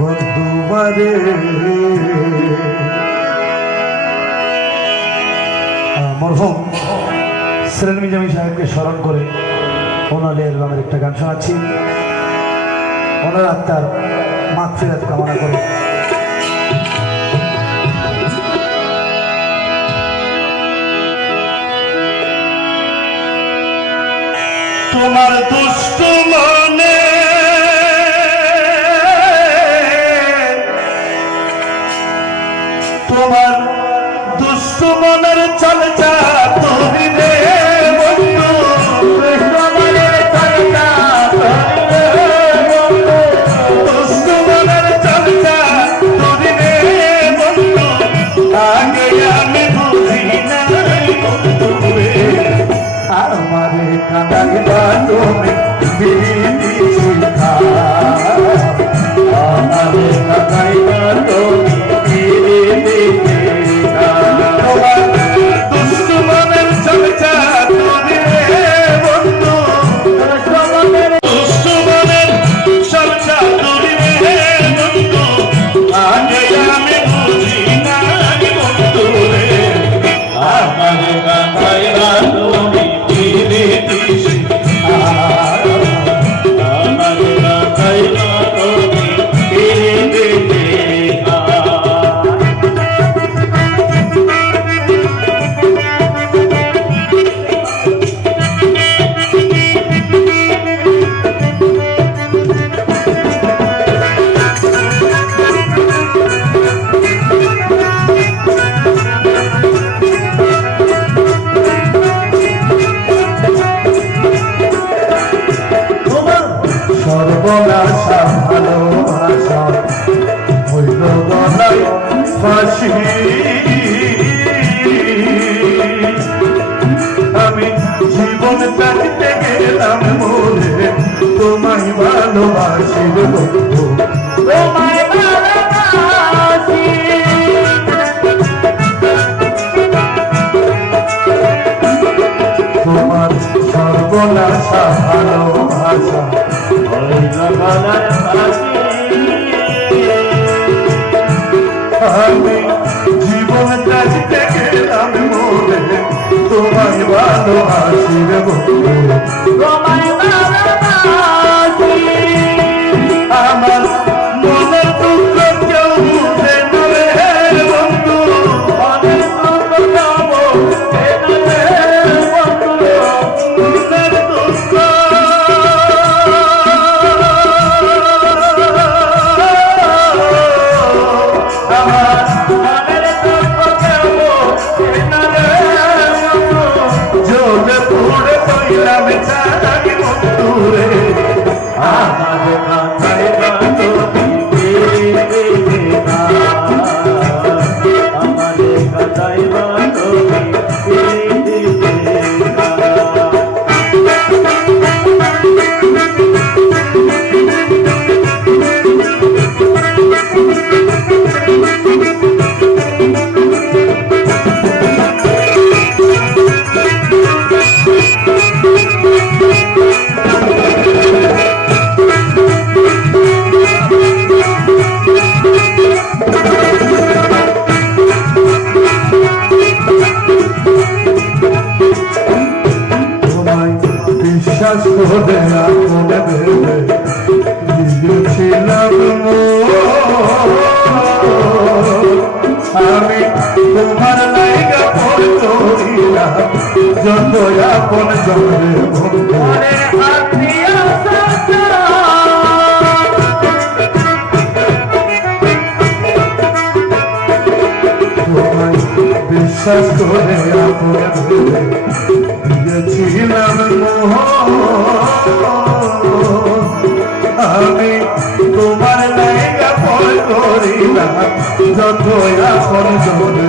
বন্ধুবারে মরহুম সেলিম মিজামি সাহেবকে স্মরণ করে ওনার অ্যালবামের একটা গান শোনাচ্ছি। ওনার আত্মার মাগফিরাত কামনা করে। তোমার দুষ্ট মনে তোমার দুষ্ট মনের চলচা তুমি রে বন্ধু, দুষ্ট মনের চলচা দুষ্ট মনের চলচা তুমি রে বন্ধু, আগে আমি বুঝি নাই বন্ধু রে, আমারে কাঁদাইবা তুমি বিড়ি শিখা, আমারে কাঁদাইবা তুমি বিড়ি শিখা, তোমার দুষ্ট মনের চলচা তুমি রে বন্ধু, দুষ্ট মনের চলচা তুমি রে বন্ধু, আগে আমি বুঝি নাই বন্ধু রে, আমারে কাঁদাইবা তুমি সর্বনাশা ভালোবাসা হইল গলায় ফাঁসি, আমি জীবন কাটতে গেলাম মরে, তোমায় ভালোবাসি বন্ধু, তোমায় ভালোবাসি, তোমার সর্বনাশা ভালোবাসা আমি জীবন কাটতে গেলাম মরে, তোমায় ভালোবাসি বন্ধু, তোমায় ভালোবাসি, আমার মনের দুঃখ কেউ বুঝে না রে বন্ধু, মনের দুঃখ কেউ বুঝে না রে বন্ধু, মনের দুঃখ আমাদের কাঁথায় আমাদের কাঁথায় বিশ্বাস করে আপনে ভেবে দিয়েছিলাম আমি তোমার লাইগা ভয় করিলাম, যত আপন জনে বন্ধু তোমায় বিশ্বাস করে আপনে ভেবে দিয়েছিলাম আমি তোমার লাইগা ভয় করিলাম, যত আপন জনে